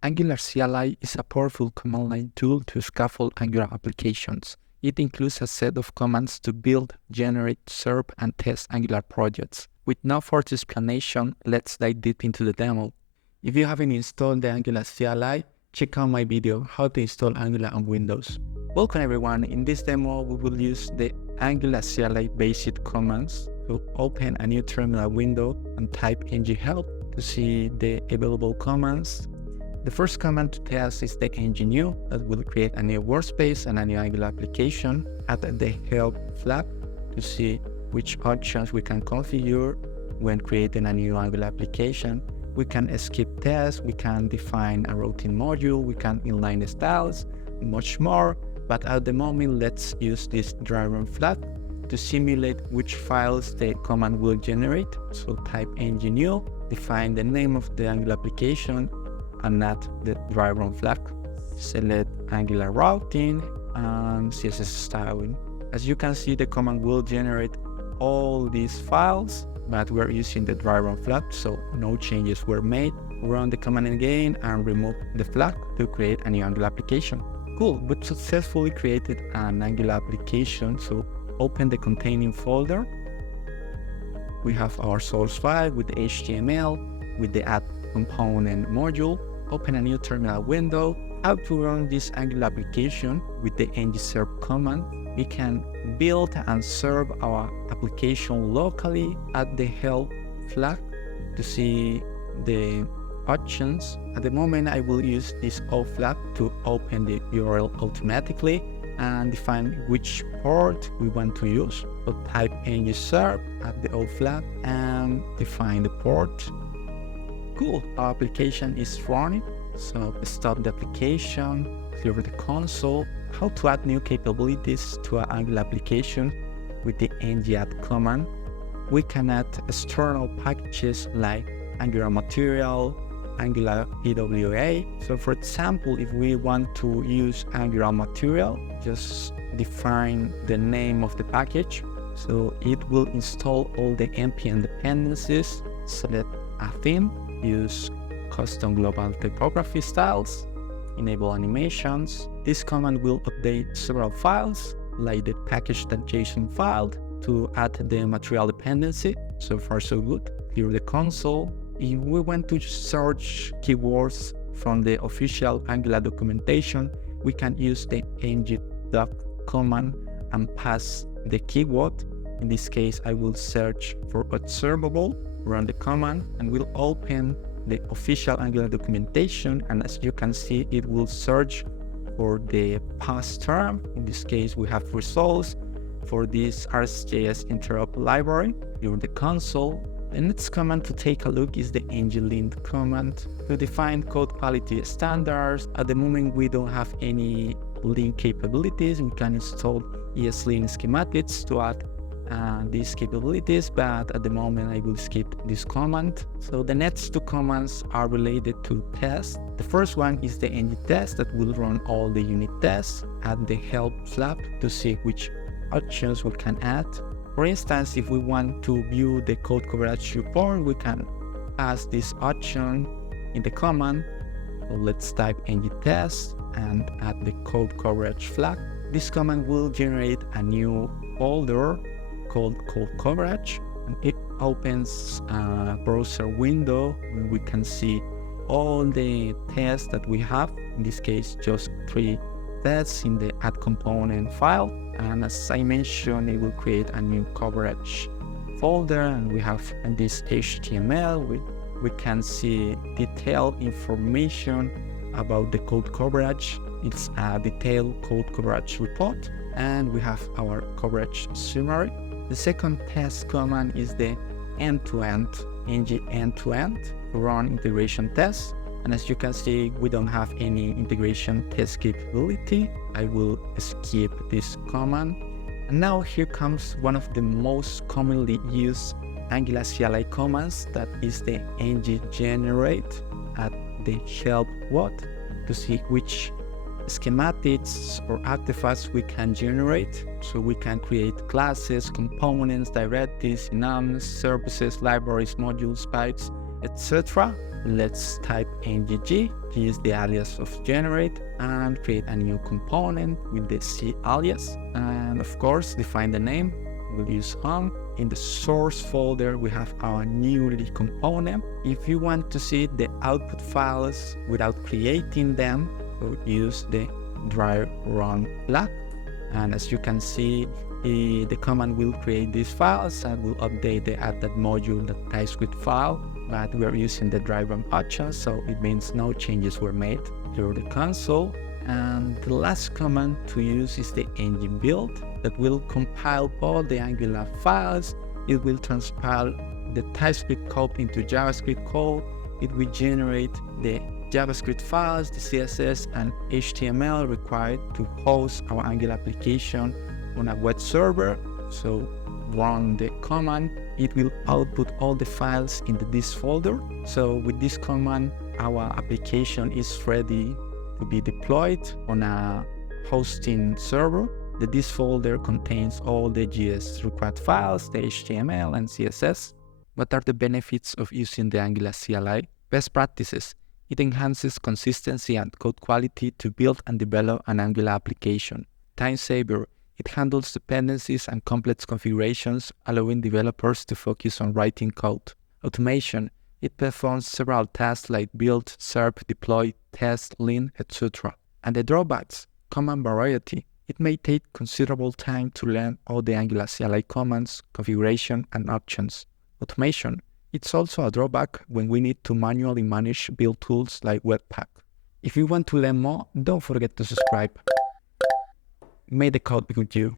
Angular CLI is a powerful command line tool to scaffold Angular applications. It includes a set of commands to build, generate, serve, and test Angular projects. With no further explanation, let's dive deep into the demo. If you haven't installed the Angular CLI, check out my video how to install Angular on Windows. Welcome everyone. In this demo, we will use the Angular CLI basic commands to open a new terminal window and type ng-help to see the available commands. The first command to test is the ng-new that will create a new workspace and a new Angular application. Add the help flag to see which options we can configure when creating a new Angular application. We can skip tests, we can define a routing module, we can inline the styles, much more. But at the moment, let's use this driver flag to simulate which files the command will generate. So type ng-new, define the name of the Angular application, and add the driver flag. Select Angular routing and CSS styling. As you can see, the command will generate all these files, but we're using the driver flag, so no changes were made. Run the command again and remove the flag to create a new Angular application. Cool, we successfully created an Angular application, so open the containing folder. We have our source file with the HTML, with the add component module. Open a new terminal window. How to run this Angular application with the ng-serve command. We can build and serve our application locally. Add the help flag to see the options. At the moment, I will use this O flag to open the URL automatically and define which port we want to use. So type ng-serve, add the O flag, and define the port. Cool, our application is running. So stop the application, clear the console. How to add new capabilities to our Angular application with the ng-add command. We can add external packages like Angular Material, Angular EWA. So for example, if we want to use Angular Material, just define the name of the package. So it will install all the npm dependencies. Select a theme, use custom global typography styles, enable animations. This command will update several files like the package.json file to add the material dependency. So far so good. Clear the console. If we want to search keywords from the official Angular documentation, we can use the ng-doc command and pass the keyword. In this case, I will search for observable, run the command, and will open the official Angular documentation. And as you can see, it will search for the past term. In this case, we have results for this RxJS interrupt library. During the console, the next command to take a look is the ng-lint command to define code quality standards. At the moment, we don't have any lint capabilities. We can install ESLint schematics to add these capabilities, but at the moment I will skip this command. So the next two commands are related to tests. The first one is the ng-test that will run all the unit tests. Add the help flag to see which options we can add. For instance, if we want to view the code coverage report, we can pass this option in the command. So let's type ng-test and add the code coverage flag. This command will generate a new folder called code coverage, and it opens a browser window where we can see all the tests that we have. In this case, just 3 tests in the add component file. And as I mentioned, it will create a new coverage folder, and we have this HTML. We can see detailed information about the code coverage. It's a detailed code coverage report, and we have our coverage summary. The second test command is the end-to-end, ng-end-to-end, to run integration tests. And as you can see, we don't have any integration test capability. I will skip this command. And now here comes one of the most commonly used Angular CLI commands, that is the ng-generate. Add the help what to see which schematics or artifacts we can generate. So we can create classes, components, directives, enums, services, libraries, modules, pipes, etc. Let's type ngg, use the alias of generate, and create a new component with the C alias. And of course, define the name. We'll use home. In the source folder, we have our newly component. If you want to see the output files without creating them, we'll use the dry run flag. And as you can see, the command will create these files and will update the added module, the TypeScript file, but we're using the dry run option, so it means no changes were made through the console. And the last command to use is the ng build that will compile all the Angular files. It will transpile the TypeScript code into JavaScript code. It will generate the JavaScript files, the CSS and HTML required to host our Angular application on a web server. So run the command. It will output all the files in this folder. So with this command, our application is ready to be deployed on a hosting server. This folder contains all the JS required files, the HTML and CSS. What are the benefits of using the Angular CLI? Best practices. It enhances consistency and code quality to build and develop an Angular application. Time saver. It handles dependencies and complex configurations, allowing developers to focus on writing code. Automation. It performs several tasks like build, serve, deploy, test, lint, etc. And the drawbacks. Command variety. It may take considerable time to learn all the Angular CLI commands, configuration, and options. Automation. It's also a drawback when we need to manually manage build tools like Webpack. If you want to learn more, don't forget to subscribe. May the code be with you.